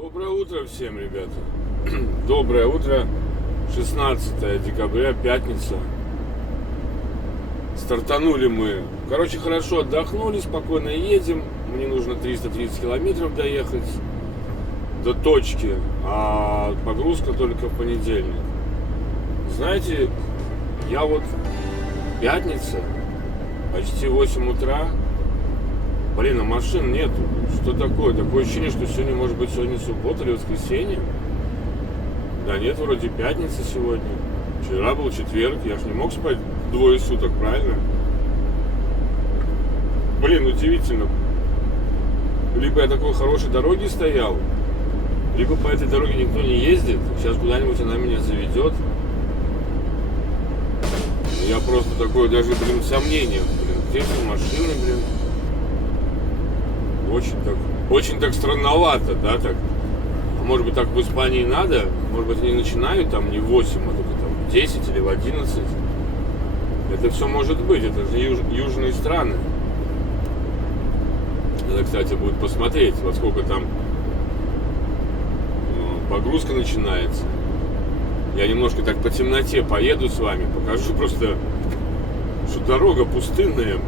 Доброе утро всем, ребята. Доброе утро. 16 декабря, пятница. Стартанули мы. Короче, хорошо отдохнули, спокойно едем. Мне нужно 330 километров доехать до точки, а погрузка только в понедельник. Знаете, я вот пятница, почти 8 утра. Блин, а машин нету. Что такое? Такое ощущение, что сегодня, может быть, сегодня суббота или воскресенье. Да нет, вроде пятница сегодня. Вчера был четверг, я ж не мог спать двое суток, правильно? Блин, удивительно. Либо я такой хорошей дороге стоял, либо по этой дороге никто не ездит. Сейчас куда-нибудь она меня заведет. Я просто такой даже, блин, в сомнениях. Блин, где все машины, блин? Очень так странновато, да, так. А может быть, так в Испании надо? Может быть, они начинают там не в 8, а только там в 10 или в 11. Это все может быть, это же южные страны. Надо, кстати, будет посмотреть, во сколько там погрузка начинается. Я немножко так по темноте поеду с вами, покажу просто, что дорога пустынная.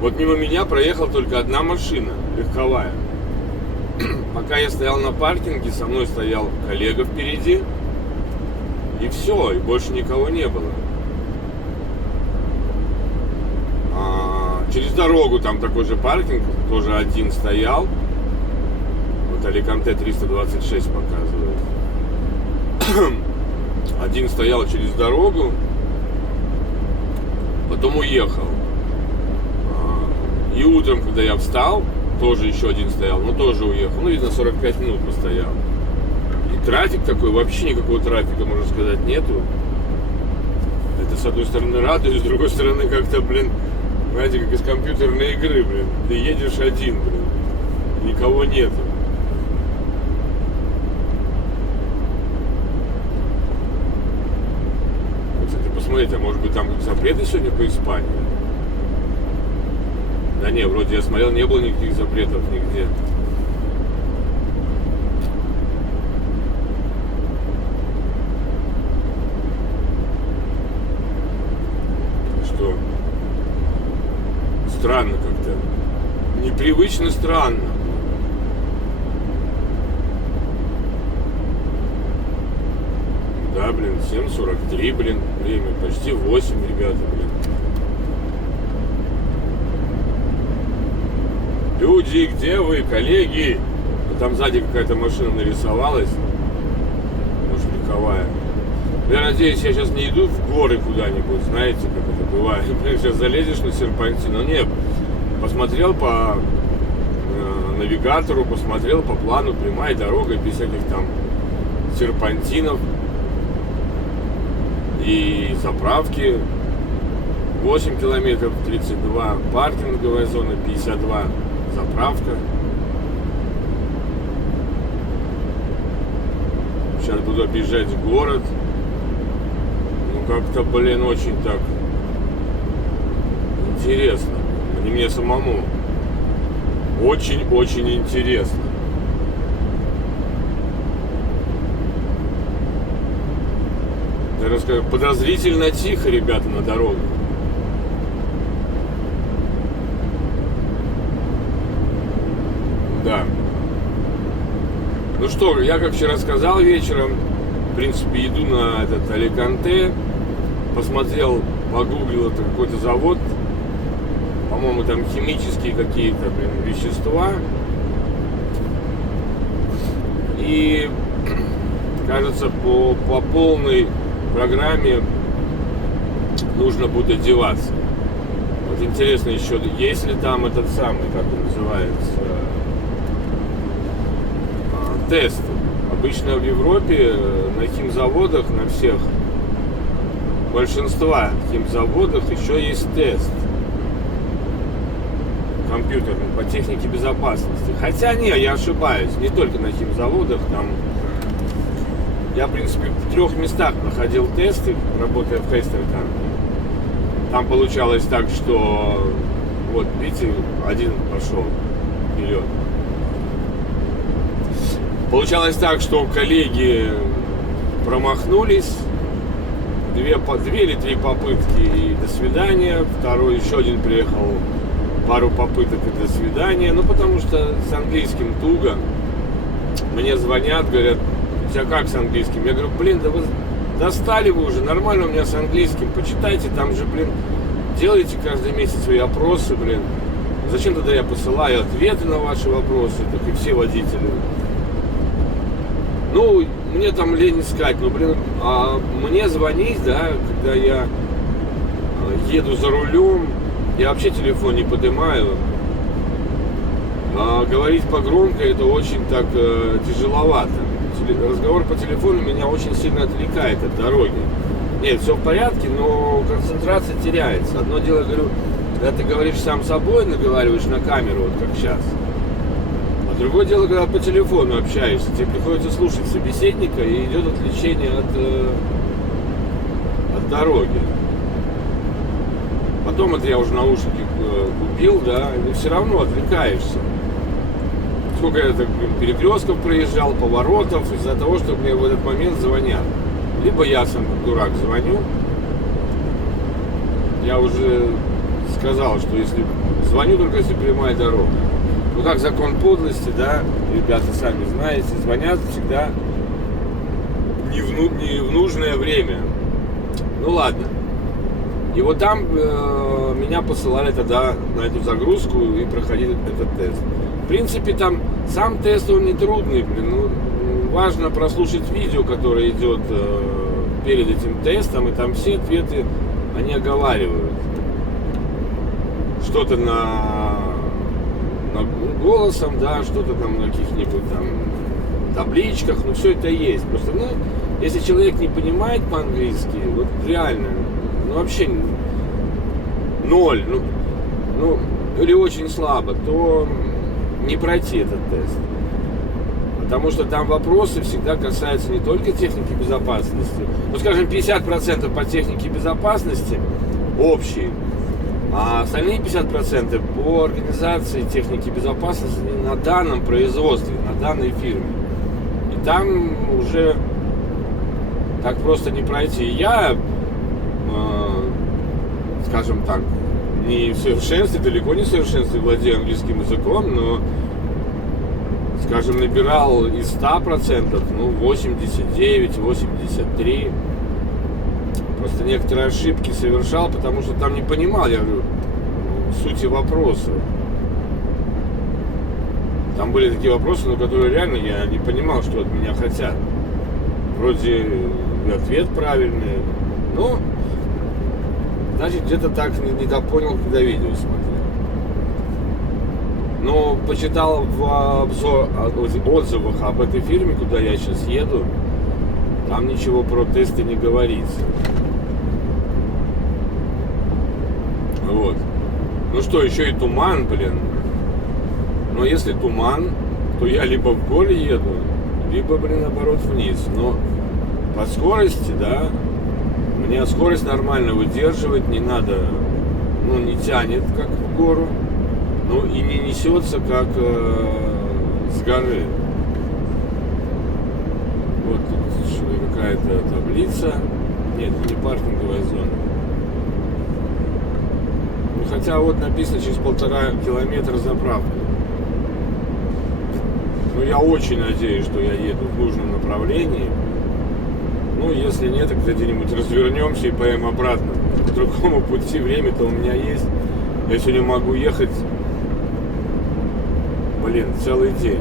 Вот мимо меня проехала только одна машина, легковая. Пока я стоял на паркинге, со мной стоял коллега впереди. И все, и больше никого не было. Через дорогу там такой же паркинг, тоже один стоял. Вот Аликанте 326 показывает. Один стоял через дорогу, потом уехал. И утром, когда я встал, тоже еще один стоял, но тоже уехал. Ну, видно, 45 минут постоял. И трафик такой, вообще никакого трафика, можно сказать, нету. Это, с одной стороны, радует, с другой стороны, как-то, блин, знаете, как из компьютерной игры, блин. Ты едешь один, блин, никого нету. Вот, кстати, посмотрите, а может быть, там запреты сегодня по Испании? Да не, вроде я смотрел, не было никаких запретов нигде. Что? Странно как-то. Непривычно странно. Да, блин, 7:43, блин, время. Почти 8, ребята, блин. Люди, где вы, коллеги? Там сзади какая-то машина нарисовалась. Может, легковая. Я надеюсь, я сейчас не иду в горы куда-нибудь, знаете, как это бывает. Сейчас залезешь на серпантин. Но нет, посмотрел по навигатору, посмотрел по плану, прямая дорога, без всяких там серпантинов. И заправки. 8 километров, 32 паркинговая зона, 52 заправка. Сейчас буду объезжать город. Ну как-то, блин, очень так интересно. Мне самому очень-очень интересно. Я расскажу, подозрительно тихо, ребята, на дороге. Да. Ну что, я, как вчера сказал вечером, в принципе, иду на этот Аликанте. Посмотрел, погуглил, это какой-то завод. По-моему, там химические какие-то, блин, вещества. И, кажется, по полной программе нужно будет одеваться. Вот интересно еще, есть ли там этот самый, как он называется, тест. Обычно в Европе на химзаводах, на всех, большинства химзаводах еще есть тест компьютерный по технике безопасности. Хотя не, я ошибаюсь, не только на химзаводах, там я, в принципе, в 3 местах проходил тесты, работая в Хейстер-Кан. Там получалось так, что вот, видите, один пошел вперед. Получалось так, что коллеги промахнулись, две или три попытки и до свидания. Второй, еще один приехал, пару попыток и до свидания. Ну, потому что с английским туго. Мне звонят, говорят, у тебя как с английским? Я говорю, блин, да вы достали вы уже, нормально у меня с английским, почитайте, там же, блин, делайте каждый месяц свои опросы, блин. Зачем тогда я посылаю ответы на ваши вопросы, так и все водители. Ну, мне там лень искать, но, блин, а мне звонить, да, когда я еду за рулем, я вообще телефон не поднимаю. А говорить погромко это очень так тяжеловато. Разговор по телефону меня очень сильно отвлекает от дороги. Нет, все в порядке, но концентрация теряется. Одно дело, говорю, когда ты говоришь сам собой, наговариваешь на камеру, вот как сейчас. А другое дело, когда по телефону общаешься, тебе приходится слушать собеседника, и идет отвлечение от дороги. Потом это я уже наушники купил, да, и все равно отвлекаешься. Сколько я так, перекрестков проезжал, поворотов, из-за того, что мне в этот момент звонят. Либо я сам как дурак звоню. Я уже сказал, что если звоню, только если прямая дорога. Ну как закон подлости, да, ребята сами знаете, звонят всегда не в нужное время. Ну ладно. И вот там меня посылали тогда на эту загрузку и проходили этот тест. В принципе, там сам тест, он не трудный, блин. Ну, важно прослушать видео, которое идет перед этим тестом, и там все ответы, они оговаривают. Что-то на голосом, да, что-то там на каких-нибудь там табличках, ну все это есть. Просто, ну, если человек не понимает по-английски, вот реально, ну вообще ноль, ну или очень слабо, то не пройти этот тест. Потому что там вопросы всегда касаются не только техники безопасности, ну, скажем, 50% по технике безопасности общие, а остальные 50% по организации техники безопасности на данном производстве, на данной фирме. И там уже так просто не пройти. Я, скажем так, не в совершенстве, далеко не в совершенстве владею английским языком, но, скажем, набирал из 100%, ну, 89, 83. Просто некоторые ошибки совершал, потому что там не понимал, я говорю, сути вопроса. Там были такие вопросы, на которые реально я не понимал, что от меня хотят. Вроде ответ правильный, но, значит, где-то так недопонял, когда видео смотрел. Но почитал в отзывах об этой фирме, куда я сейчас еду, там ничего про тесты не говорится. Вот. Ну что, еще и туман, блин. Но если туман, то я либо в горы еду, либо, блин, наоборот, вниз. Но по скорости, да, мне скорость нормально выдерживать не надо. Ну, не тянет, как в гору, ну и не несется, как с горы. Вот тут какая-то таблица. Нет, не паркинговая зона. Ну, хотя вот написано через 1,5 километра заправка. Ну, я очень надеюсь, что я еду в нужном направлении. Ну, если нет, тогда где-нибудь развернемся и поедем обратно. По другому пути время-то у меня есть. Я сегодня могу ехать, блин, целый день.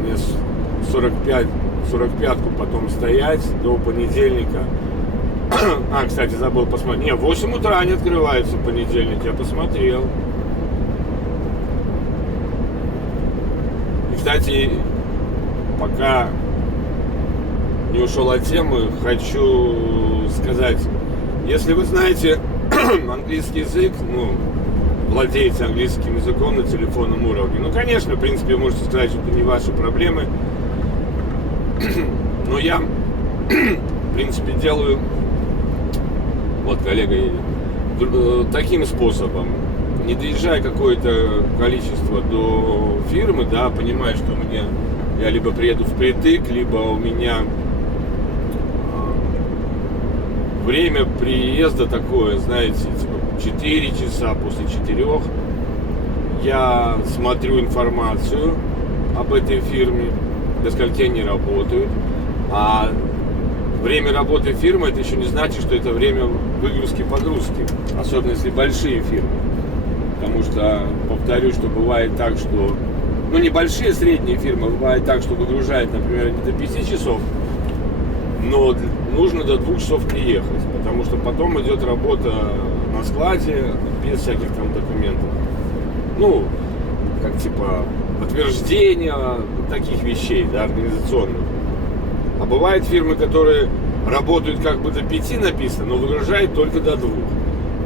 Мне 45-ку потом стоять до понедельника. А, кстати, забыл посмотреть. Не, в 8 утра не открывается понедельник, я посмотрел. И, кстати, пока не ушел от темы, хочу сказать, если вы знаете английский язык, ну, владеете английским языком на телефонном уровне, ну, конечно, в принципе, можете сказать, что это не ваши проблемы, но я, в принципе, делаю, вот коллега едет, таким способом. не доезжая какое-то количество до фирмы, да, понимая, что я либо приеду впритык, либо у меня время приезда такое, знаете, типа 4 часа, после 4 я смотрю информацию об этой фирме, до скольки они работают. А время работы фирмы, это еще не значит, что это время выгрузки-погрузки, особенно если большие фирмы. Потому что, повторюсь, что бывает так, что, ну, небольшие, средние фирмы, бывает так, что выгружают, например, не до 5 часов, но нужно до 2 часов приехать, потому что потом идет работа на складе без всяких там документов. Ну, как типа подтверждения таких вещей, да, организационных. А бывают фирмы, которые работают как бы до 5 написано, но выгружают только до 2.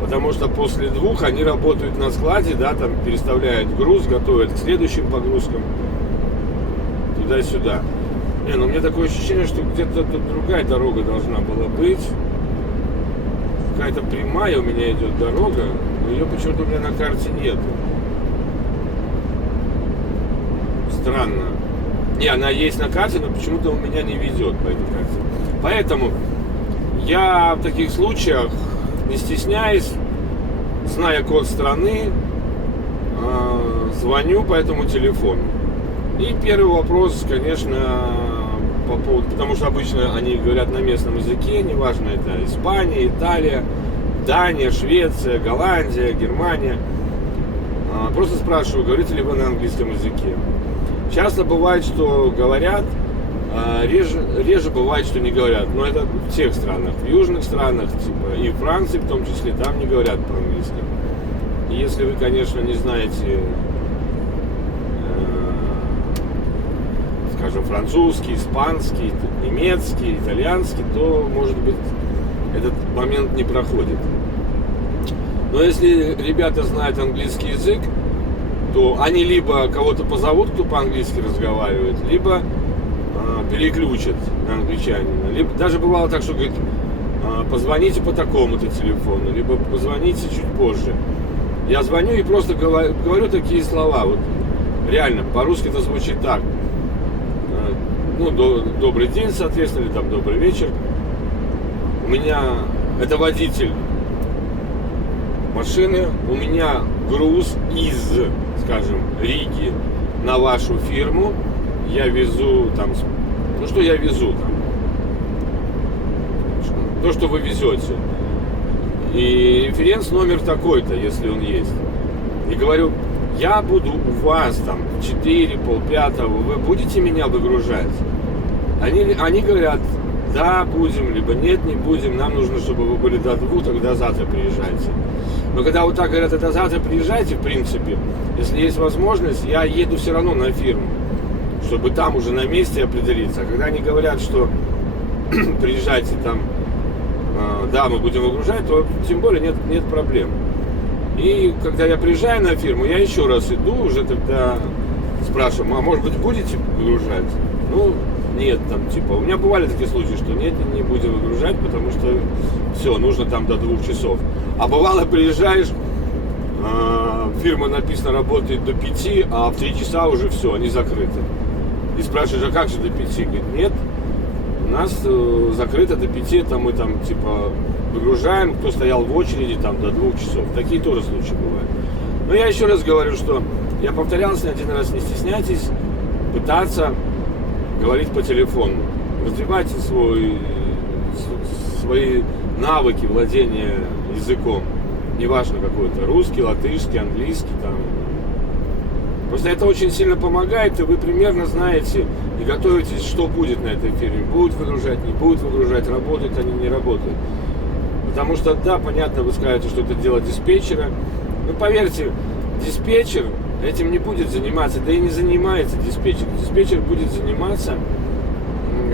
Потому что после 2 они работают на складе, да, там переставляют груз, готовят к следующим погрузкам, туда-сюда. Ну, у меня такое ощущение, что где-то тут другая дорога должна была быть. Какая-то прямая у меня идет дорога, но ее почему-то у меня на карте нету. Странно. Не, она есть на карте, но почему-то у меня не ведет по этой карте. Поэтому я в таких случаях, не стесняясь, зная код страны, звоню по этому телефону. И первый вопрос, конечно, по поводу, потому что обычно они говорят на местном языке, неважно, это Испания, Италия, Дания, Швеция, Голландия, Германия. Просто спрашиваю, говорите ли вы на английском языке. Часто бывает, что говорят, реже бывает, что не говорят. Но это в тех странах, в южных странах, типа, и в Франции в том числе, там не говорят по-английски. И если вы, конечно, не знаете, скажем, французский, испанский, немецкий, итальянский, то, может быть, этот момент не проходит. Но если ребята знают английский язык, то они либо кого-то позовут, кто по-английски разговаривает, либо переключат на англичанина. Либо даже бывало так, что говорит, позвоните по такому-то телефону, либо позвоните чуть позже. Я звоню и просто говорю такие слова. Вот реально, по-русски это звучит так. Ну, добрый день, соответственно, или там добрый вечер. У меня, это водитель машины, у меня груз из, скажем, Риги на вашу фирму. Я везу там, ну что я везу там? То, что вы везете. И референс номер такой-то, если он есть. И говорю, я буду у вас там в 4, полпятого, вы будете меня выгружать? Они говорят, да, будем, либо нет, не будем, нам нужно, чтобы вы были до 2, тогда завтра приезжайте. Но когда вот так говорят, это завтра приезжайте, в принципе, если есть возможность, я еду все равно на фирму, чтобы там уже на месте определиться. А когда они говорят, что приезжайте там, да, мы будем выгружать, то тем более нет проблем. И когда я приезжаю на фирму, я еще раз иду, уже тогда спрашиваю, а может быть будете выгружать? Ну, нет, там типа, у меня бывали такие случаи, что нет, не будем выгружать, потому что все, нужно там до 2 часов. А бывало, приезжаешь, фирма написано работает до 5, а в 3 часа уже все, они закрыты. И спрашиваешь, а как же до 5? Говорит, нет, у нас закрыто до 5, там мы там типа выгружаем, кто стоял в очереди там до 2 часов. Такие тоже случаи бывают. Но я еще раз говорю, что я повторялся один раз, не стесняйтесь пытаться говорить по телефону. Развивайте свои навыки владения языком. Неважно какой-то, русский, латышский, английский там. Просто это очень сильно помогает, и вы примерно знаете и готовитесь, что будет на этой фирме. Будут выгружать, не будут выгружать, работают они, не работают. Потому что, да, понятно, вы скажете, что это дело диспетчера. Но поверьте, диспетчер этим не будет заниматься, да и не занимается диспетчер. Диспетчер будет заниматься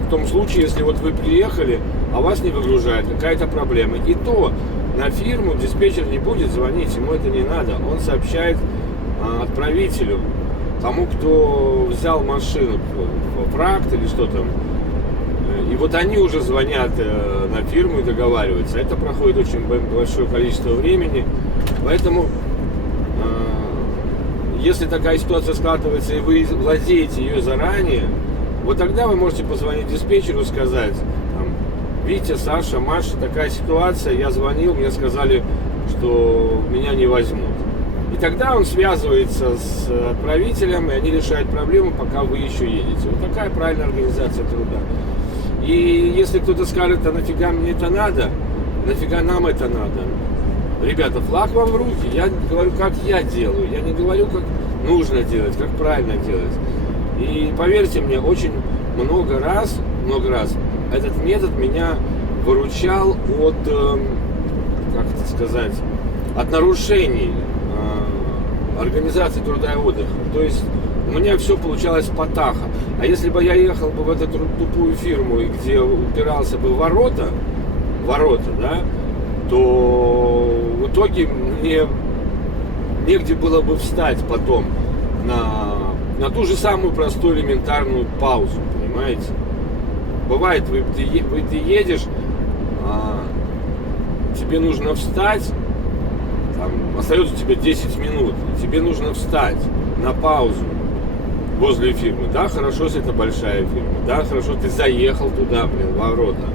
в том случае, если вот вы приехали, а вас не выгружают, какая-то проблема. И то на фирму диспетчер не будет звонить, ему это не надо. Он сообщает отправителю, тому, кто взял машину, фракт или что там. И вот они уже звонят на фирму и договариваются. Это проходит очень большое количество времени. Поэтому если такая ситуация складывается, и вы владеете ее заранее, вот тогда вы можете позвонить диспетчеру и сказать, там, Витя, Саша, Маша, такая ситуация, я звонил, мне сказали, что меня не возьмут. И тогда он связывается с отправителем, и они решают проблему, пока вы еще едете. Вот такая правильная организация труда. И если кто-то скажет, а нафига мне это надо, нафига нам это надо, ребята, флаг вам в руки. Я говорю, как я делаю. Я не говорю, как нужно делать, как правильно делать. И поверьте мне, очень много раз этот метод меня выручал от, как это сказать, от нарушений организации труда и отдыха. То есть у меня все получалось потаха. А если бы я ехал бы в эту тупую фирму, где упирался бы в ворота, да, то в итоге мне негде было бы встать потом на ту же самую простую элементарную паузу, понимаете? Бывает, ты едешь, тебе нужно встать, там, остается у тебя 10 минут, и тебе нужно встать на паузу возле фирмы. Да, хорошо, если это большая фирма. Да, хорошо, ты заехал туда, в ворота,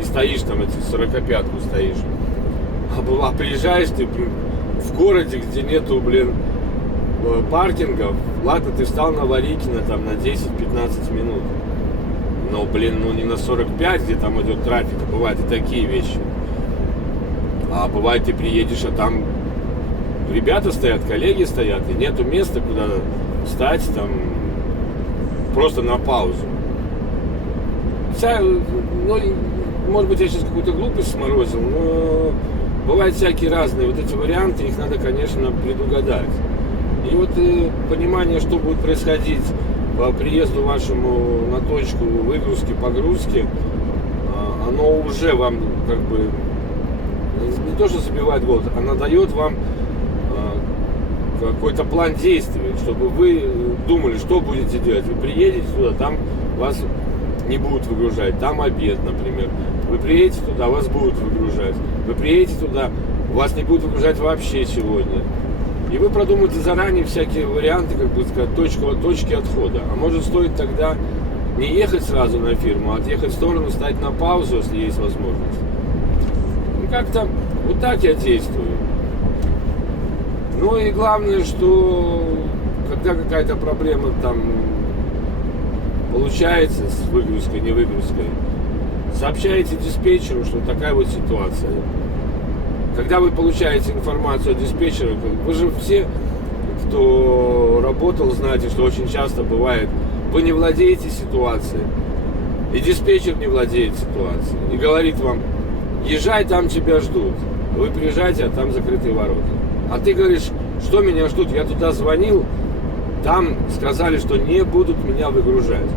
и стоишь там, эти 45-ку стоишь. А приезжаешь ты в городе, где нету, паркингов. Ладно, ты встал на Варикина там на 10-15 минут. Но, не на 45, где там идет трафик. Бывают и такие вещи. А бывает, ты приедешь, а там ребята стоят, коллеги стоят, и нету места, куда встать там просто на паузу. Может быть, я сейчас какую-то глупость сморозил, но бывают всякие разные вот эти варианты, их надо, конечно, предугадать. И вот понимание, что будет происходить по приезду вашему на точку выгрузки, погрузки, оно уже вам не то, что забивает голову, оно дает вам какой-то план действий, чтобы вы думали, что будете делать. Вы приедете туда, там вас не будут выгружать, там обед, например. Вы приедете туда, вас будут выгружать. Вы приедете туда, вас не будут выгружать вообще сегодня. И вы продумаете заранее всякие варианты, точки отхода. А может, стоит тогда не ехать сразу на фирму, а отъехать в сторону, стать на паузу, если есть возможность. Как-то вот так я действую. Ну и главное, что когда какая-то проблема там получается с выгрузкой, не выгрузкой, сообщаете диспетчеру, что такая вот ситуация. Когда вы получаете информацию от диспетчера, вы же все, кто работал, знаете, что очень часто бывает, вы не владеете ситуацией, и диспетчер не владеет ситуацией, и говорит вам, езжай, там тебя ждут. Вы приезжаете, а там закрытые ворота. А ты говоришь, что меня ждут? Я туда звонил, там сказали, что не будут меня выгружать.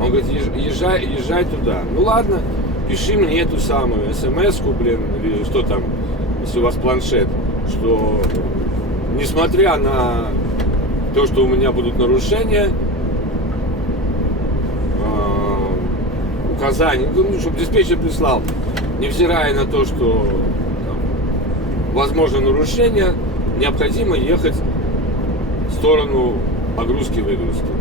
Он говорит, езжай туда. Ну ладно, пиши мне эту самую смс-ку, или что там, если у вас планшет, что несмотря на то, что у меня будут нарушения, указания, чтобы диспетчер прислал, невзирая на то, что там, возможно нарушение, необходимо ехать в сторону погрузки-выгрузки.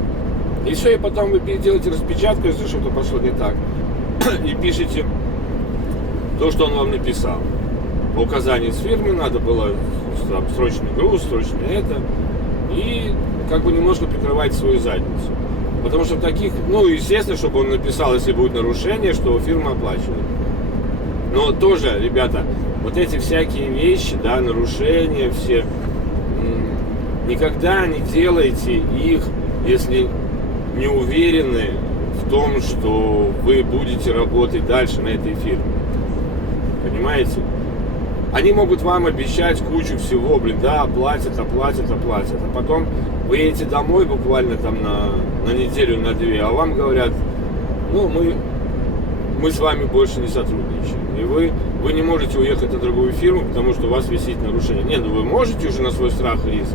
И все, и потом вы делаете распечатку, если что-то пошло не так, и пишите то, что он вам написал. По указанию с фирмы надо было там, срочный груз, срочно это, и немножко прикрывать свою задницу. Потому что таких, естественно, чтобы он написал, если будет нарушение, что фирма оплачивает. Но тоже, ребята, вот эти всякие вещи, да, нарушения все, никогда не делайте их, если не уверены в том, что вы будете работать дальше на этой фирме. Понимаете? Они могут вам обещать кучу всего, да, оплатят. А потом вы едете домой буквально там на неделю, на две, а вам говорят, мы с вами больше не сотрудничаем. И вы не можете уехать на другую фирму, потому что у вас висит нарушение. Вы можете уже на свой страх и риск.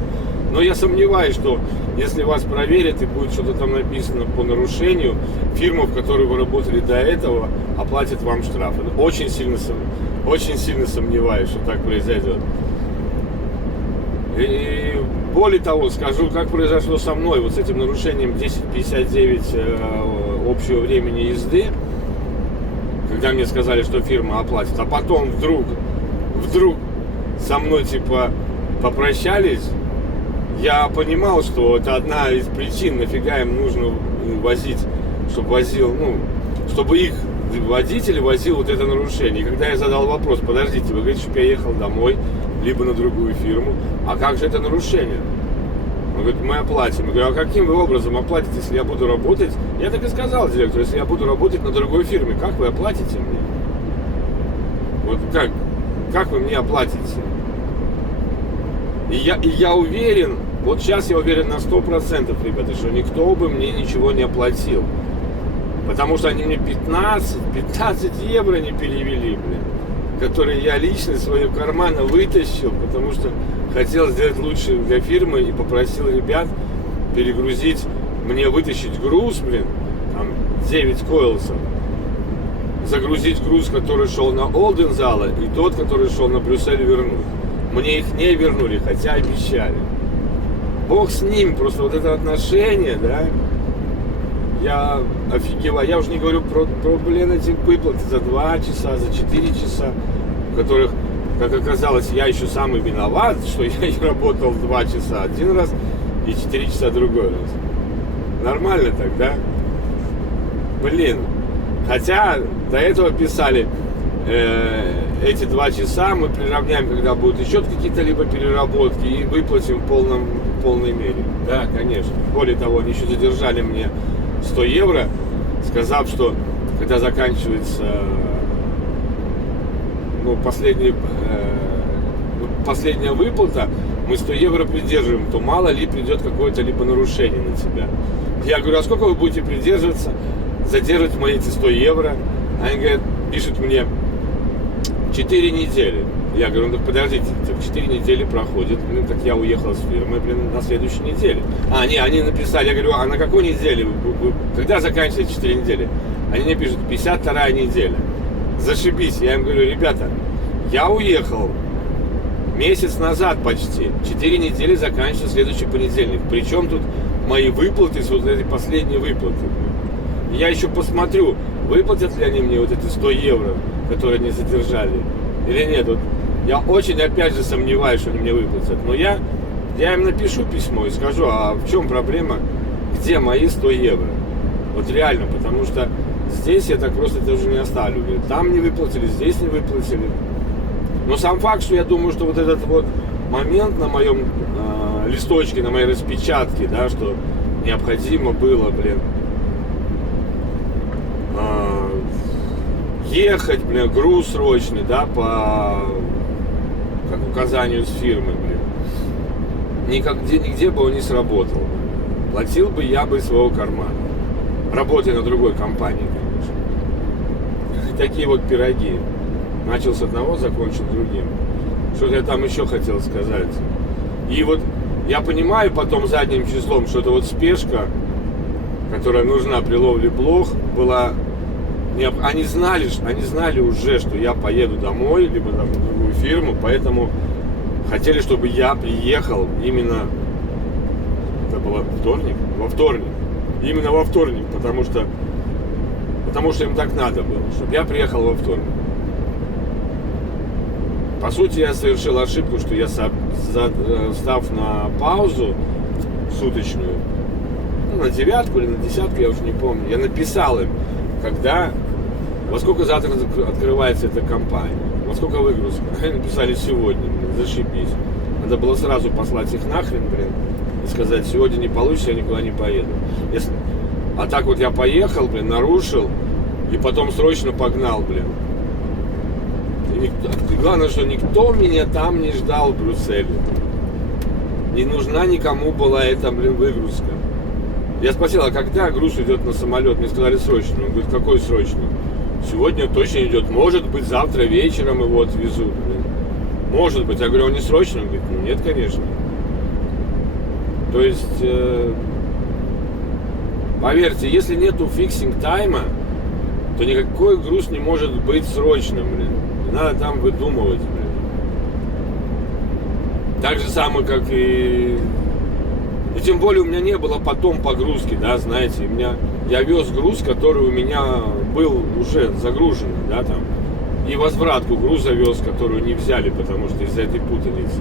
Но я сомневаюсь, что если вас проверят и будет что-то там написано по нарушению, фирма, в которой вы работали до этого, оплатит вам штраф. Очень сильно сомневаюсь, что так произойдет. И более того, скажу, как произошло со мной, вот с этим нарушением 10:59 общего времени езды, когда мне сказали, что фирма оплатит, а потом вдруг со мной типа попрощались, я понимал, что это одна из причин, нафига им нужно возить, чтобы их водитель возил вот это нарушение. И когда я задал вопрос, подождите, вы говорите, чтобы я ехал домой, либо на другую фирму, а как же это нарушение? Он говорит, мы оплатим. Я говорю, а каким вы образом оплатите, если я буду работать? Я так и сказал директору, если я буду работать на другой фирме, как вы оплатите мне? Вот как вы мне оплатите? И я уверен, вот сейчас я уверен на 100%, ребята, что никто бы мне ничего не оплатил. Потому что они мне 15 евро не перевели, которые я лично из своего кармана вытащил, потому что хотел сделать лучше для фирмы и попросил ребят перегрузить, мне вытащить груз, там 9 койлсов, загрузить груз, который шел на Олдензала, и тот, который шел на Брюссель, вернуть. Мне их не вернули, хотя обещали. Бог с ним, просто вот это отношение, да, я офигеваю. Я уже не говорю про эти выплаты за 2 часа, за 4 часа, в которых, как оказалось, я еще самый виноват, что я не работал 2 часа один раз и 4 часа другой раз. Нормально так, да? Хотя до этого писали, эти 2 часа мы приравняем, когда будут еще какие-то либо переработки, и выплатим в полной мере. Да, конечно. Более того, они еще задержали мне 100 евро, сказав, что когда заканчивается последняя выплата, мы 100 евро придерживаем, то мало ли придет какое-то либо нарушение на тебя. Я говорю, а сколько вы будете придерживаться, задерживать мои эти 100 евро? Они говорят, пишут мне 4 недели. Я говорю, ну так подождите, 4 недели проходит, так я уехал с фирмы, на следующей неделе. Они написали, я говорю, а на какой неделе? Когда заканчивается 4 недели? Они мне пишут, 52-я неделя. Зашибись. Я им говорю, ребята, я уехал месяц назад почти. 4 недели заканчивается следующий понедельник. Причем тут мои выплаты с вот этой последней выплаты. Я еще посмотрю, выплатят ли они мне вот эти 100 евро, которые они задержали, или нет. Вот я очень, опять же, сомневаюсь, что они мне выплатят. Но я им напишу письмо и скажу, а в чем проблема, где мои 100 евро? Вот реально, потому что здесь я так просто тоже не оставлю. Там не выплатили, здесь не выплатили. Но сам факт, что я думаю, что вот этот вот момент на моем листочке, на моей распечатке, да, что необходимо было, ехать, груз срочный, да, как указанию с фирмы, нигде бы он не сработал. Платил бы я бы из своего кармана, работая на другой компании, конечно. Такие вот пироги. Начал с одного, закончил другим. Что-то я там еще хотел сказать. И вот я понимаю потом задним числом, что это вот спешка, которая нужна при ловле блох, была. Они знали уже, что я поеду домой, либо там, в другую фирму, поэтому хотели, чтобы я приехал именно, это было во вторник, именно во вторник, потому что им так надо было, чтобы я приехал во вторник. По сути, я совершил ошибку, что я, став на паузу суточную, на 9 или на 10, я уже не помню, я написал им, во сколько завтра открывается эта компания, во сколько выгрузка. Они написали сегодня, зашибись. Надо было сразу послать их нахрен, и сказать, сегодня не получится, я никуда не поеду. А так вот я поехал, нарушил, и потом срочно погнал, И главное, что никто меня там не ждал в Брюсселе. Не нужна никому была эта, выгрузка. Я спросил, а когда груз идет на самолет? Мне сказали срочно. Он говорит, какой срочно? Сегодня точно идет. Может быть, завтра вечером его отвезут. Может быть. Я говорю, он не срочно? Он говорит, ну нет, конечно. То есть, поверьте, если нету фиксинг тайма, то никакой груз не может быть срочным, Не надо там выдумывать, Так же самое, как и тем более у меня не было потом погрузки, да, знаете, я вез груз, который у меня был уже загружен, да, там, и возвратку груза вез, которую не взяли, потому что из-за этой путаницы.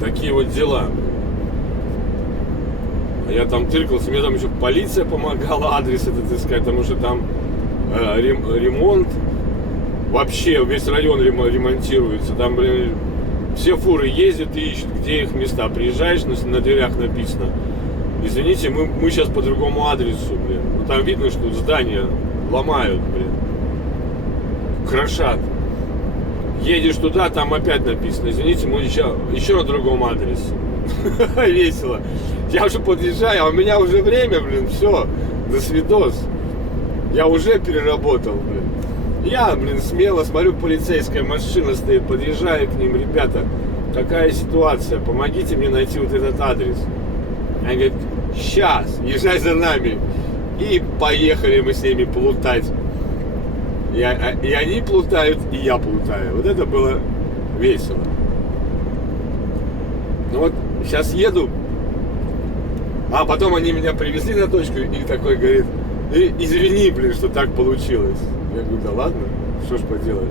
Такие вот дела. Я там тыркался, мне там еще полиция помогала адрес этот искать, потому что там ремонт. Вообще весь район ремонтируется. Там, блин, все фуры ездят и ищут, где их места. Приезжаешь, на дверях написано: извините, мы сейчас по другому адресу, блин. Ну, там видно, что здания ломают, блин. Крошат. Едешь туда, там опять написано: извините, мы еще на другом адресе. Весело. Я уже подъезжаю, а у меня уже время, блин, все, до свидос. Я уже переработал, блин. Я, блин, смело смотрю, полицейская машина стоит, подъезжаю к ним: ребята, какая ситуация, помогите мне найти вот этот адрес. Они говорят: сейчас, езжай за нами. И поехали мы с ними плутать. И они плутают, и я плутаю. Вот это было весело. Ну вот, сейчас еду. А потом они меня привезли на точку, и такой говорит: извини, блин, что так получилось. Я говорю: да ладно, что ж поделать.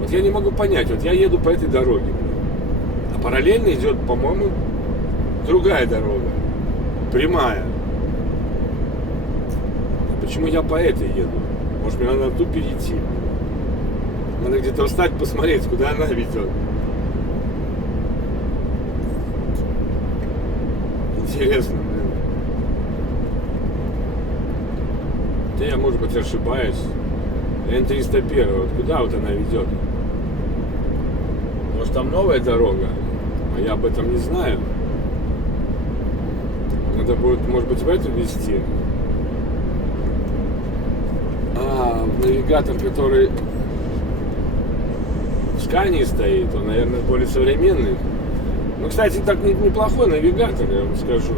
Вот я не могу понять, вот я еду по этой дороге, а параллельно идет, по-моему, другая дорога, прямая. Почему я по этой еду? Может, мне надо на ту перейти? Надо где-то встать, посмотреть, куда она ведет. Интересно, блин. Да я, может быть, ошибаюсь. Н-301, вот куда вот она ведет? Может, там новая дорога, а я об этом не знаю. Надо будет, может быть, в эту вести. Навигатор, который в Скании стоит, он, наверное, более современный. Ну, кстати, так неплохой навигатор, я вам скажу.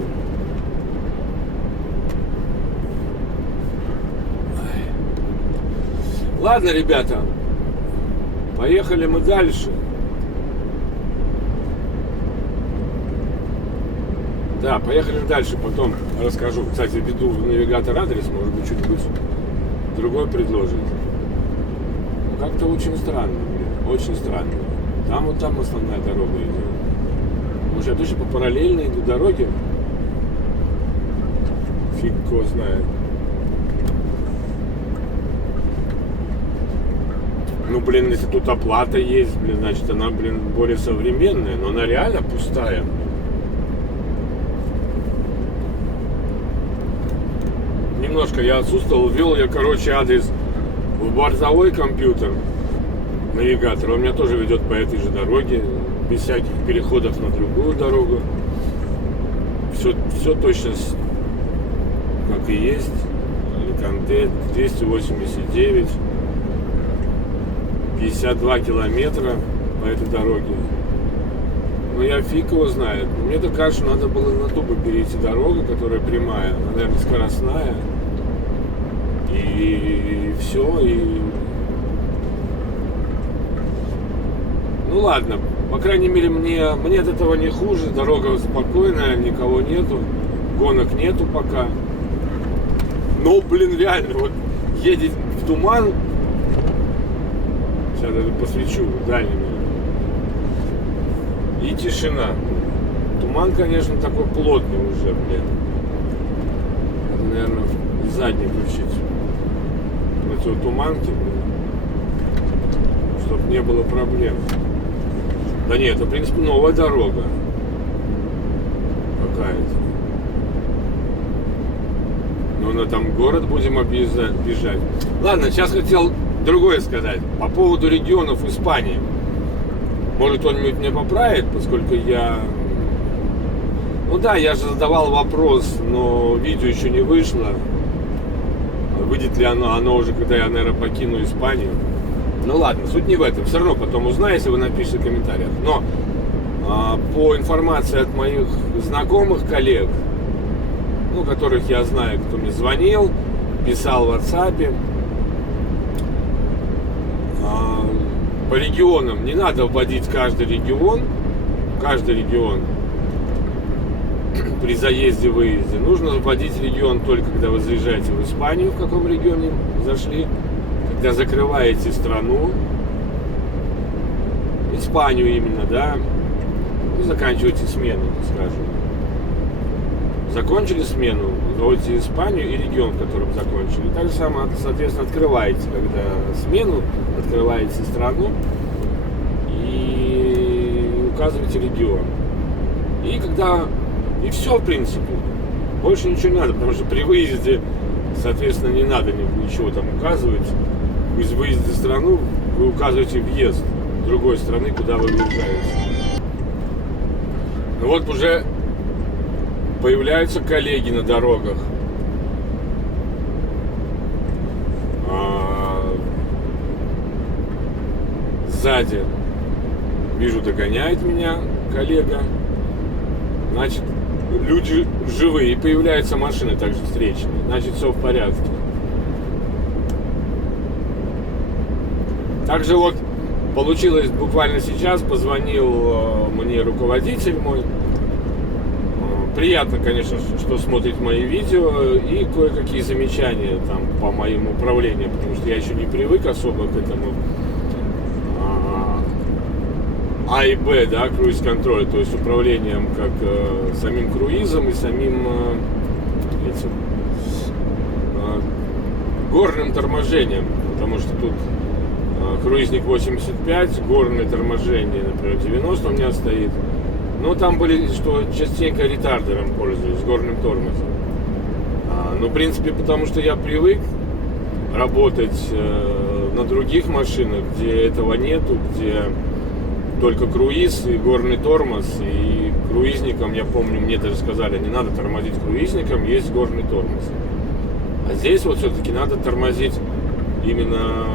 Ладно, ребята, поехали мы дальше. Да, поехали дальше, потом расскажу. Кстати, введу в навигатор адрес, может быть, что-нибудь другой предложит. Ну, как-то очень странно, блин, очень странно. Там вот там основная дорога идет. Может, я точно по параллельной иду дороге? Фиг его знает. Ну, блин, если тут оплата есть, блин, значит, она, блин, более современная, но она реально пустая. Немножко я отсутствовал, ввел я, короче, адрес в бортовой компьютер, навигатор. Он меня тоже ведет по этой же дороге, без всяких переходов на другую дорогу. Все точно как и есть. Аликанте 289, 52 километра по этой дороге. Но я фиг его знает. Мне-то кажется, надо было на ту перейти дорогу, которая прямая. Она, наверное, скоростная. И все. И... Ну ладно. По крайней мере, мне от этого не хуже. Дорога спокойная, никого нету. Гонок нету пока. Но, блин, реально, вот едет в туман. Сейчас даже посвечу дальними. И тишина. Туман, конечно, такой плотный уже, блин. Надо, наверное, задний включить. Противотуманки, блин. Чтоб не было проблем. Да нет, это, в принципе, новая дорога. Какая-то. Но на там город будем объезжать. Ладно, сейчас хотел другое сказать. По поводу регионов Испании. Может, кто-нибудь меня поправит, поскольку я... Ну да, я же задавал вопрос, но видео еще не вышло. Выйдет ли оно уже, когда я, наверное, покину Испанию. Ну ладно, суть не в этом. Все равно потом узнаю, если вы напишите в комментариях. Но по информации от моих знакомых, коллег, ну, которых я знаю, кто мне звонил, писал в WhatsApp, по регионам не надо вводить каждый регион при заезде-выезде. Нужно вводить регион только когда вы заезжаете в Испанию, в каком регионе зашли, когда закрываете страну, Испанию именно, да, и заканчиваете смену, скажем. Закончили смену, вводите Испанию и регион, в котором закончили. Так же самое, соответственно, открываете, когда смену, открываете страну и указываете регион. И все, в принципе. Больше ничего не надо, потому что при выезде, соответственно, не надо ничего там указывать. Из выезда в страну вы указываете въезд другой страны, куда вы въезжаете. Ну вот уже появляются коллеги на дорогах. Сзади вижу, догоняет меня коллега. Значит, люди живые. И появляются машины также встречные. Значит, все в порядке. Также вот получилось буквально сейчас, позвонил мне руководитель мой. Приятно, конечно, что смотрит мои видео и кое-какие замечания там по моему управлению, потому что я еще не привык особо к этому А и Б, да, круиз-контроль, то есть управлением как самим круизом и самим этим горным торможением, потому что тут круизник 85, горное торможение, например, 90 у меня стоит. Но там были, что частенько ретардером пользуюсь, горным тормозом. Ну, в принципе, потому что я привык работать на других машинах, где этого нету, где только круиз и горный тормоз. И круизником, я помню, мне даже сказали, не надо тормозить круизником, есть горный тормоз. А здесь вот все-таки надо тормозить именно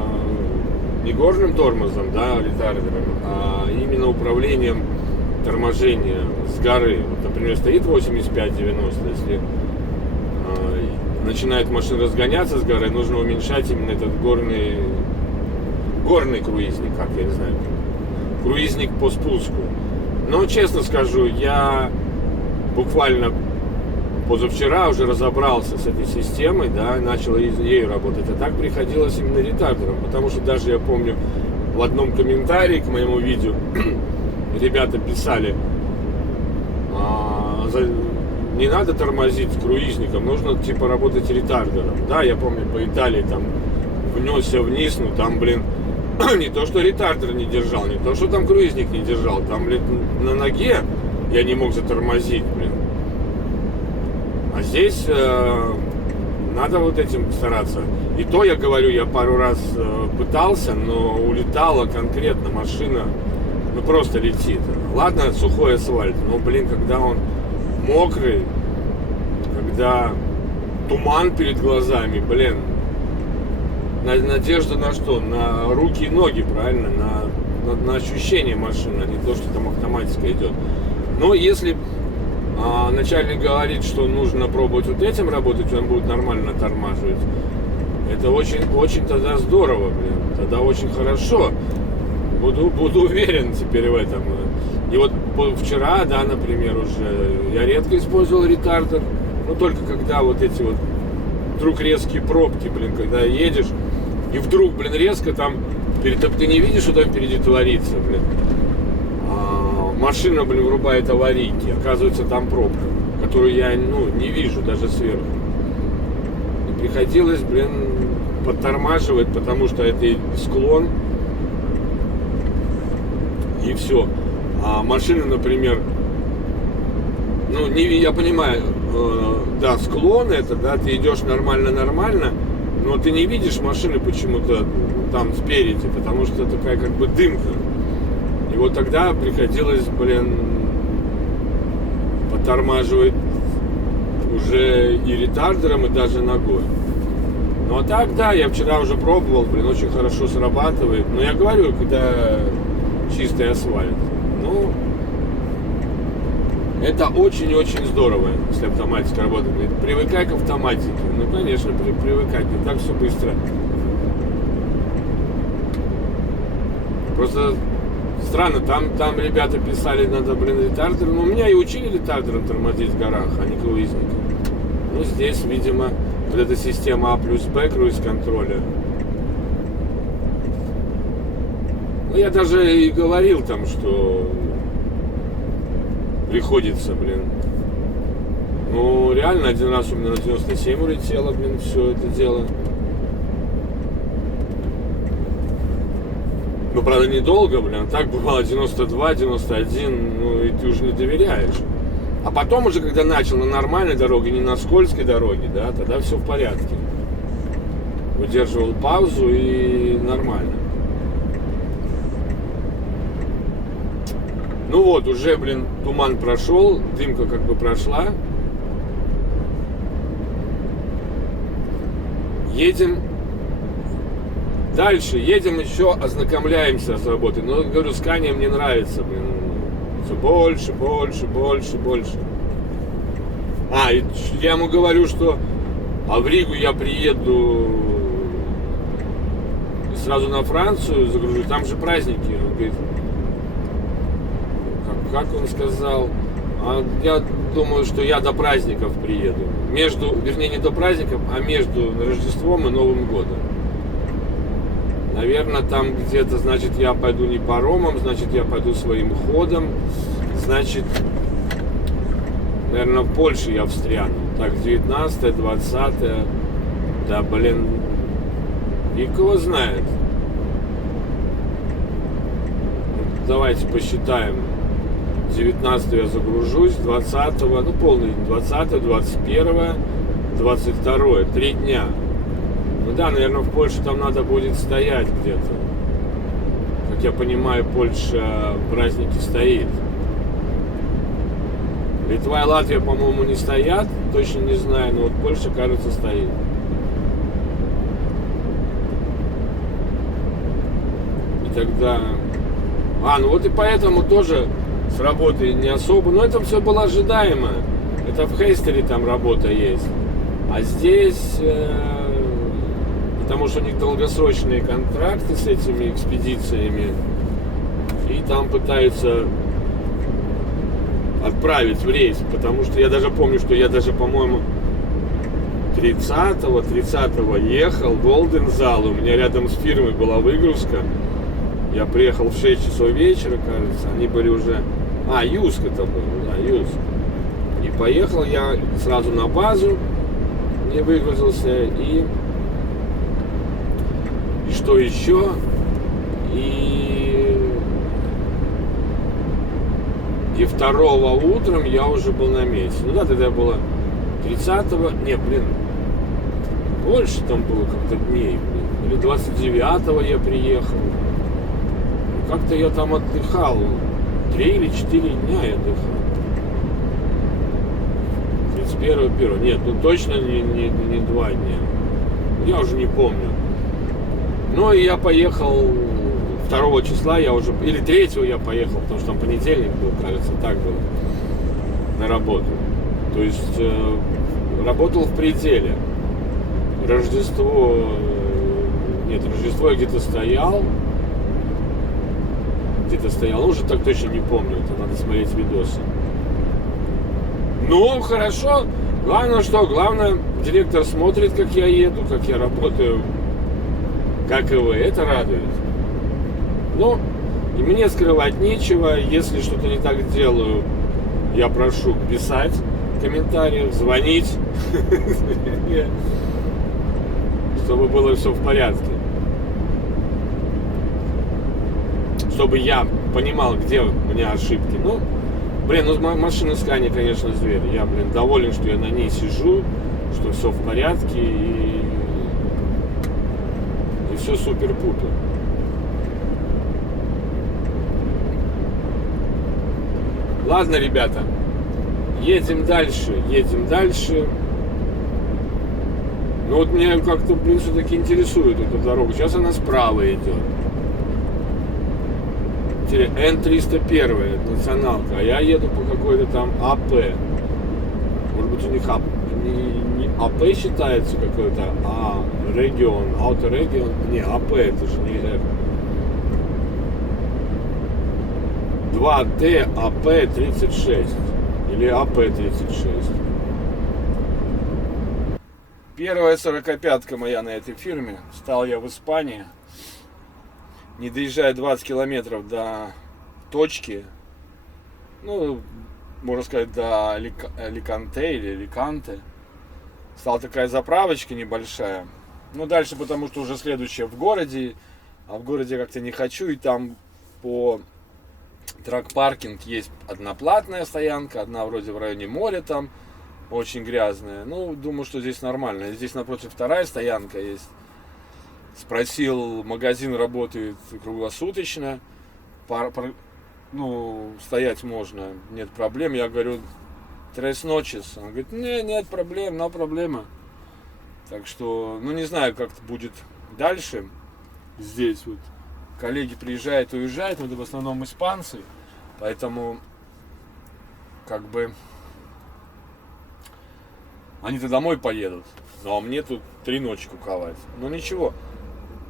не горным тормозом, да, ретардером, а именно управлением торможения с горы. Вот, например, стоит 85-90, если начинает машина разгоняться с горы, нужно уменьшать именно этот горный круизник, как я не знаю, круизник по спуску. Но, честно скажу, я буквально позавчера уже разобрался с этой системой, да, начал ею работать, а так приходилось именно ретардером, потому что даже я помню в одном комментарии к моему видео ребята писали, не надо тормозить круизником, нужно типа работать ретардером. Да, я помню, по Италии там внесся вниз, ну там, блин, не то, что ретардер не держал, не то, что там круизник не держал, там, блин, на ноге я не мог затормозить, блин. А здесь надо вот этим стараться. И то, я говорю, я пару раз пытался, но улетала конкретно машина, ну просто летит. Ладно, сухой асфальт, но, блин, когда он мокрый, когда туман перед глазами, блин, надежда на что? На руки и ноги, правильно? На ощущение машины, а не то, что там автоматика идет. Но если начальник говорит, что нужно пробовать вот этим работать, он будет нормально тормаживать, это очень тогда здорово, блин, тогда очень хорошо. Буду уверен теперь в этом. И вот вчера, да, например, уже я редко использовал ретардер, но только когда вот эти вот вдруг резкие пробки, блин, когда едешь, и вдруг, блин, резко там, ты не видишь, что там впереди творится, блин. Машина, блин, врубает аварийки, оказывается, там пробка, которую я, не вижу даже сверху. И приходилось, блин, подтормаживать, потому что это склон, и все. А машины, например, я понимаю, да, склон это, да, ты идешь нормально, но ты не видишь машины почему-то там спереди, потому что такая как бы дымка. И вот тогда приходилось, блин, подтормаживать уже и ретардером, и даже ногой. Ну а так, да, я вчера уже пробовал, блин, очень хорошо срабатывает. Но я говорю, когда чистый асфальт. Ну, это очень-очень здорово, если автоматика работает. Привыкай к автоматике. Ну, конечно, привыкать, не так все быстро. Просто странно, там ребята писали, надо, ретардером. Ну, меня и учили ретардером тормозить в горах, а не круизником. Ну, здесь, видимо, вот эта система А плюс Б круиз-контроля. Ну, я даже и говорил там, что приходится, Ну, реально, один раз у меня на 97 улетело, все это дело. Ну, правда, недолго, так бывало 92, 91, ну, и ты уже не доверяешь. А потом уже, когда начал на нормальной дороге, не на скользкой дороге, да, тогда все в порядке. Выдерживал паузу и нормально. Ну вот, уже, туман прошел, дымка как бы прошла. Едем дальше, едем еще, ознакомляемся с работой. Но, говорю, Scania мне нравится, все больше, больше, больше, больше. И я ему говорю, что в Ригу я приеду сразу на Францию, загружу, там же праздники. Он говорит, как он сказал, я думаю, что я до праздников приеду. Вернее, не до праздников, а между Рождеством и Новым годом. Наверное, там где-то, значит, я пойду не паромом, значит, я пойду своим ходом. Значит, наверное, в Польше я встряну. Так, 19-е, 20-е. Да, фиг его знает. Давайте посчитаем. 19 я загружусь, 20-го, полный, 20 21 22 3 дня. Ну да, наверное, в Польше там надо будет стоять где-то. Как я понимаю, Польша в празднике стоит. Литва и Латвия, по-моему, не стоят, точно не знаю, но вот Польша, кажется, стоит. И тогда... ну вот и поэтому тоже с работы не особо, но это все было ожидаемо. Это в Хейстере там работа есть. А здесь, потому что у них долгосрочные контракты с этими экспедициями, и там пытаются отправить в рейс, потому что я даже помню, что я даже, по-моему, 30-го ехал в Олдензал, у меня рядом с фирмой была выгрузка. Я приехал в 6 часов вечера, кажется, они были уже... Юск это был, да, Юск. И поехал я сразу на базу, не выгрузился, и что еще? И 2-го утром я уже был на месте. Ну да, тогда было 30-го, больше там было как-то дней, или 29-го я приехал. Как-то я там отдыхал. 3 или 4 дня я отдыхал. 31-го. Нет, точно не 2 дня. Я уже не помню. Ну и я поехал 2 числа, я уже... Или 3-го я поехал, потому что там понедельник был, кажется, так было. На работу. То есть работал в пределе. Рождество я где-то стоял. Уже так точно не помню, это надо смотреть видосы. Ну, хорошо. Главное, директор смотрит, как я еду, как я работаю, как и вы. Это радует. Ну, и мне скрывать нечего. Если что-то не так делаю, я прошу писать в комментариях, звонить, чтобы было все в порядке. Чтобы я понимал, где у меня ошибки. Машина Scania, конечно, зверь. Я, доволен, что я на ней сижу, что все в порядке и все супер-пупер. Ладно, ребята, едем дальше. Но вот меня как-то, все-таки интересует эта дорога. Сейчас она справа идет. Н-301 националка, а я еду по какой-то там АП. Может быть, у них не АП считается какой-то, а регион, ауторегион. Не, АП, это же не R. 2Т АП-36 или АП-36. Первая 45-ка моя на этой фирме. Стал я в Испании. Не доезжая 20 километров до точки, ну, можно сказать, до Аликанте или Аликанте. Стала такая заправочка небольшая. Ну, дальше, потому что уже следующее в городе. А в городе как-то не хочу. И там по трак-паркинг есть одна платная стоянка, одна вроде в районе моря там. Очень грязная. Ну, думаю, что здесь нормально. Здесь напротив вторая стоянка есть. Спросил, магазин работает круглосуточно. Ну, стоять можно, нет проблем. Я говорю, 3 noches. Он говорит, нет проблем, но проблема. Так что, ну, не знаю, как это будет дальше. Здесь вот коллеги приезжают, уезжают, но это в основном испанцы. Поэтому, как бы, они-то домой поедут. Ну, а мне тут 3 ночи куковать. Ну, ничего.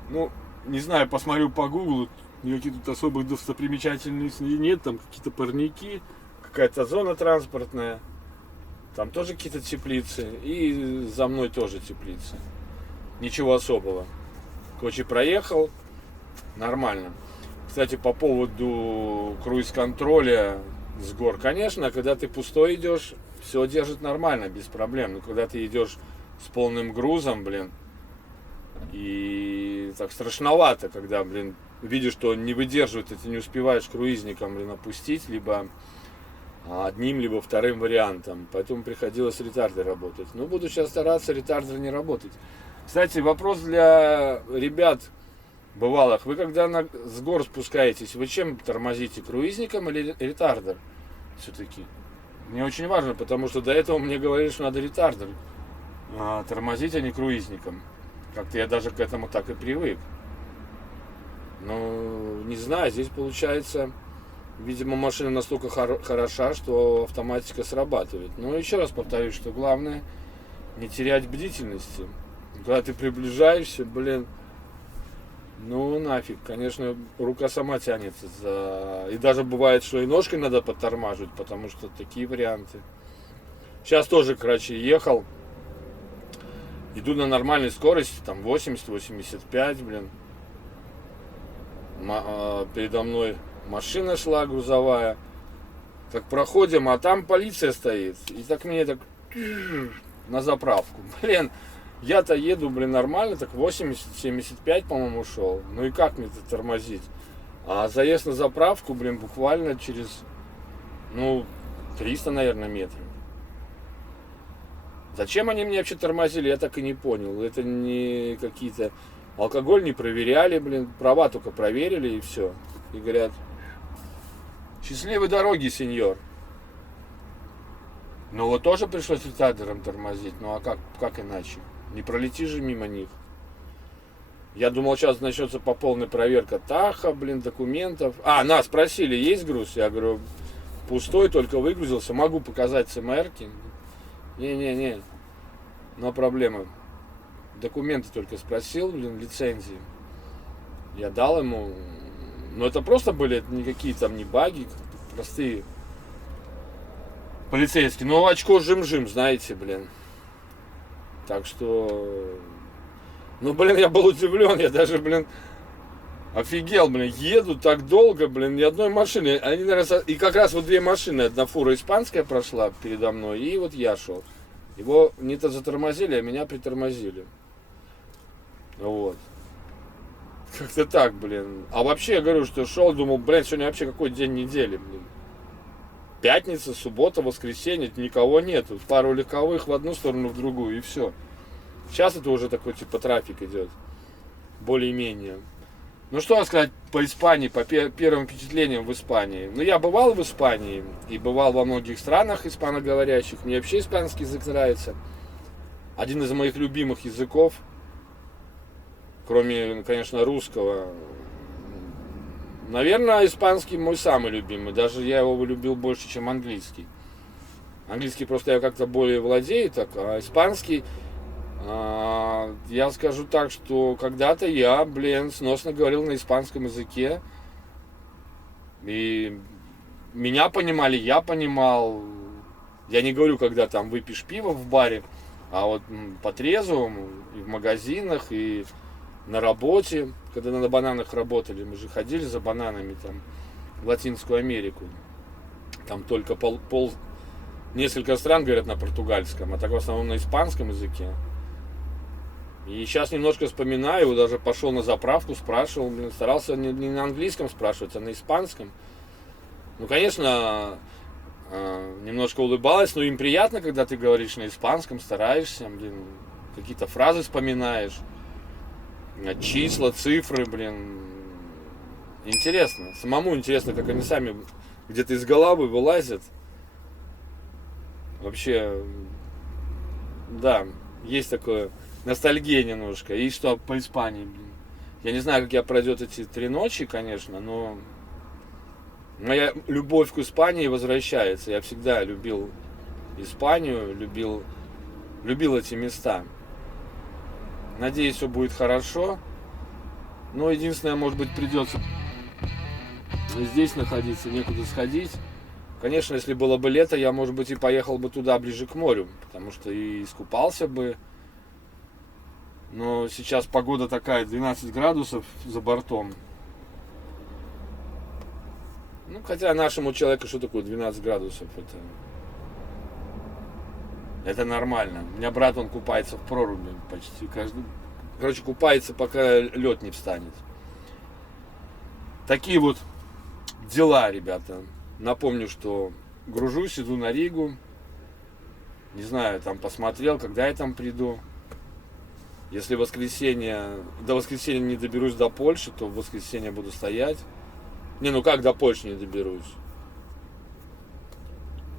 Ну, не знаю, посмотрю по гуглу. Никаких тут особых достопримечательностей нет. Там какие-то парники, какая-то зона транспортная. Там тоже какие-то теплицы. И за мной тоже теплицы. Ничего особого. Короче, проехал. Нормально. Кстати, по поводу круиз-контроля с гор. Конечно, когда ты пустой идешь, все держит нормально, без проблем. Но когда ты идешь с полным грузом, блин, и так страшновато, когда, блин, видишь, что он не выдерживает, и ты не успеваешь круизником, блин, опустить, либо одним, либо вторым вариантом. Поэтому приходилось ретардер работать. Но буду сейчас стараться ретардер не работать. Кстати, вопрос для ребят бывалых. Вы когда с гор спускаетесь, вы чем тормозите? Круизником или ретардер? Все-таки. Мне очень важно, потому что до этого мне говорили, что надо ретардер тормозить, а не круизником. Как-то я даже к этому так и привык. Ну, не знаю, здесь получается, видимо, машина настолько хороша, что автоматика срабатывает. Но еще раз повторюсь, что главное не терять бдительности. Когда ты приближаешься, блин, ну нафиг, конечно, рука сама тянется за... И даже бывает, что и ножкой надо подтормаживать, потому что такие варианты. Сейчас тоже, короче, ехал. Иду на нормальной скорости, там 80-85, блин. Передо мной машина шла грузовая. Так проходим, а там полиция стоит. И так мне так на заправку. Блин, я-то еду, блин, нормально, так 80-75, по-моему, шел. Ну и как мне это тормозить? А заезд на заправку, блин, буквально через, ну, 300, наверное, метров. Зачем они меня вообще тормозили, я так и не понял. Это не какие-то... Алкоголь не проверяли, блин, права только проверили и все. И говорят, счастливой дороги, сеньор. Ну вот тоже пришлось ретардером тормозить, ну а как иначе? Не пролети же мимо них. Я думал, сейчас начнется по полной проверка Таха, блин, документов. Нас спросили, есть груз? Я говорю, пустой, только выгрузился, могу показать СМРки. Не, но проблема. Документы только спросил, блин, лицензии. Я дал ему. Но это просто были никакие там не баги, простые полицейские. Ну, очко жим-жим, знаете, блин. Так что... Ну, блин, я был удивлен, я даже, блин, офигел, блин. Еду так долго, блин, ни одной машины. Они, наверное, и как раз вот 2 машины. Одна фура испанская прошла передо мной, и вот я шел. Его не-то затормозили, а меня притормозили. Вот. Как-то так, блин. А вообще, я говорю, что шел, думал, блин, сегодня вообще какой день недели, блин. Пятница, суббота, воскресенье, никого нету. Пару легковых в одну сторону, в другую, и все. Сейчас это уже такой, типа, трафик идет. Более-менее. Ну, что вам сказать по Испании, по первым впечатлениям в Испании. Ну, я бывал в Испании и бывал во многих странах испаноговорящих. Мне вообще испанский язык нравится. Один из моих любимых языков, кроме, конечно, русского. Наверное, испанский мой самый любимый. Даже я его любил больше, чем английский. Английский просто я как-то более владею, так, а испанский, я скажу так, что когда-то я, блин, сносно говорил на испанском языке. И меня понимали, я понимал. Я не говорю, когда там выпьешь пиво в баре, а вот по трезвому, и в магазинах, и на работе, когда на бананах работали, мы же ходили за бананами там в Латинскую Америку. Там только несколько стран говорят на португальском, а так в основном на испанском языке. И сейчас немножко вспоминаю, даже пошел на заправку, спрашивал, старался не на английском спрашивать, а на испанском. Ну, конечно, немножко улыбалась, но им приятно, когда ты говоришь на испанском, стараешься, какие-то фразы вспоминаешь, числа, цифры, интересно. Самому интересно, как они сами где-то из головы вылазят. Вообще, да, есть такое ностальгия немножко. И что по Испании, Я не знаю, как я пройдет эти 3 ночи, конечно, но моя любовь к Испании возвращается. Я всегда любил Испанию, любил эти места. Надеюсь, все будет хорошо. Но единственное, может быть, придется здесь находиться, некуда сходить. Конечно, если было бы лето, я, может быть, и поехал бы туда, ближе к морю, потому что и искупался бы. Но сейчас погода такая, 12 градусов за бортом. Ну, хотя нашему человеку что такое 12 градусов? Это нормально. У меня брат, он купается в проруби почти каждый. Короче, купается, пока лед не встанет. Такие вот дела, ребята. Напомню, что гружусь, иду на Ригу. Не знаю, там посмотрел, когда я там приду. Если до воскресенья не доберусь до Польши, то в воскресенье буду стоять. Ну как до Польши не доберусь?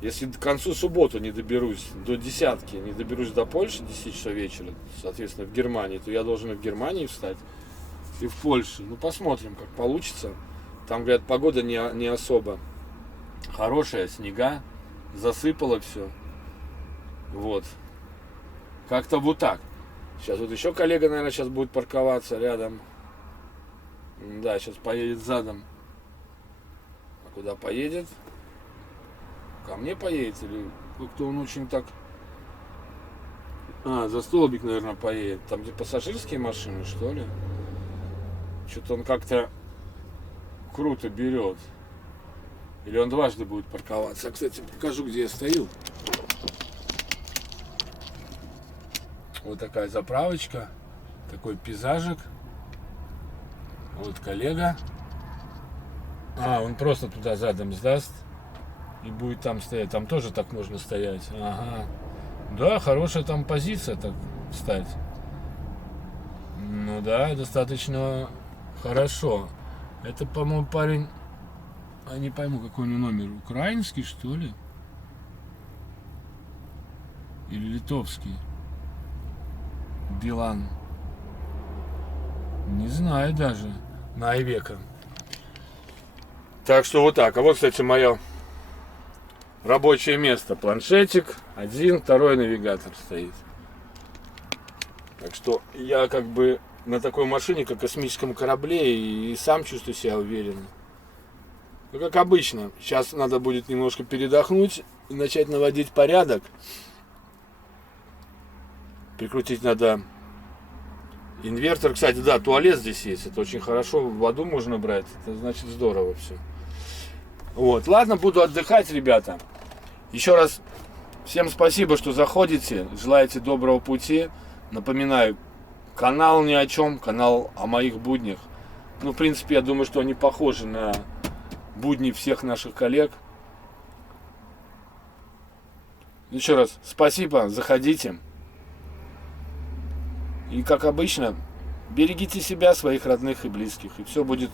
Если к концу субботы не доберусь, до десятки, не доберусь до Польши, 10 часов вечера, соответственно, в Германии, то я должен и в Германии встать, и в Польше. Ну, посмотрим, как получится. Там, говорят, погода не особо хорошая, снега, засыпало все. Вот. Как-то вот так. Сейчас вот еще коллега, наверное, сейчас будет парковаться рядом. Да, сейчас поедет задом. А куда поедет? Ко мне поедет или как-то он очень так... за столбик, наверное, поедет. Там где пассажирские машины, что ли? Что-то он как-то круто берет. Или он дважды будет парковаться. Кстати, покажу, где я стою. Вот такая заправочка. Такой пейзажик. Вот коллега. Он просто туда задом сдаст. И будет там стоять. Там тоже так можно стоять. Ага. Да, хорошая там позиция так встать. Ну да, достаточно хорошо. Это, по-моему, парень... не пойму, какой у него номер. Украинский, что ли? Или литовский? Билан. Не знаю даже. На Айвека. Так что вот так. А вот, кстати, мое рабочее место. Планшетик. 1, 2 навигатор стоит. Так что я как бы на такой машине, как космическом корабле, и сам чувствую себя уверенно. Ну, как обычно. Сейчас надо будет немножко передохнуть и начать наводить порядок. Прикрутить надо инвертор. Кстати, да, туалет здесь есть. Это очень хорошо. Воду можно брать. Это значит здорово все. Вот. Ладно, буду отдыхать, ребята. Еще раз всем спасибо, что заходите. Желаете доброго пути. Напоминаю, канал ни о чем. Канал о моих буднях. Ну, в принципе, я думаю, что они похожи на будни всех наших коллег. Еще раз спасибо. Заходите. И, как обычно, берегите себя, своих родных и близких. И все будет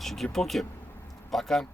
чики-пуки. Пока.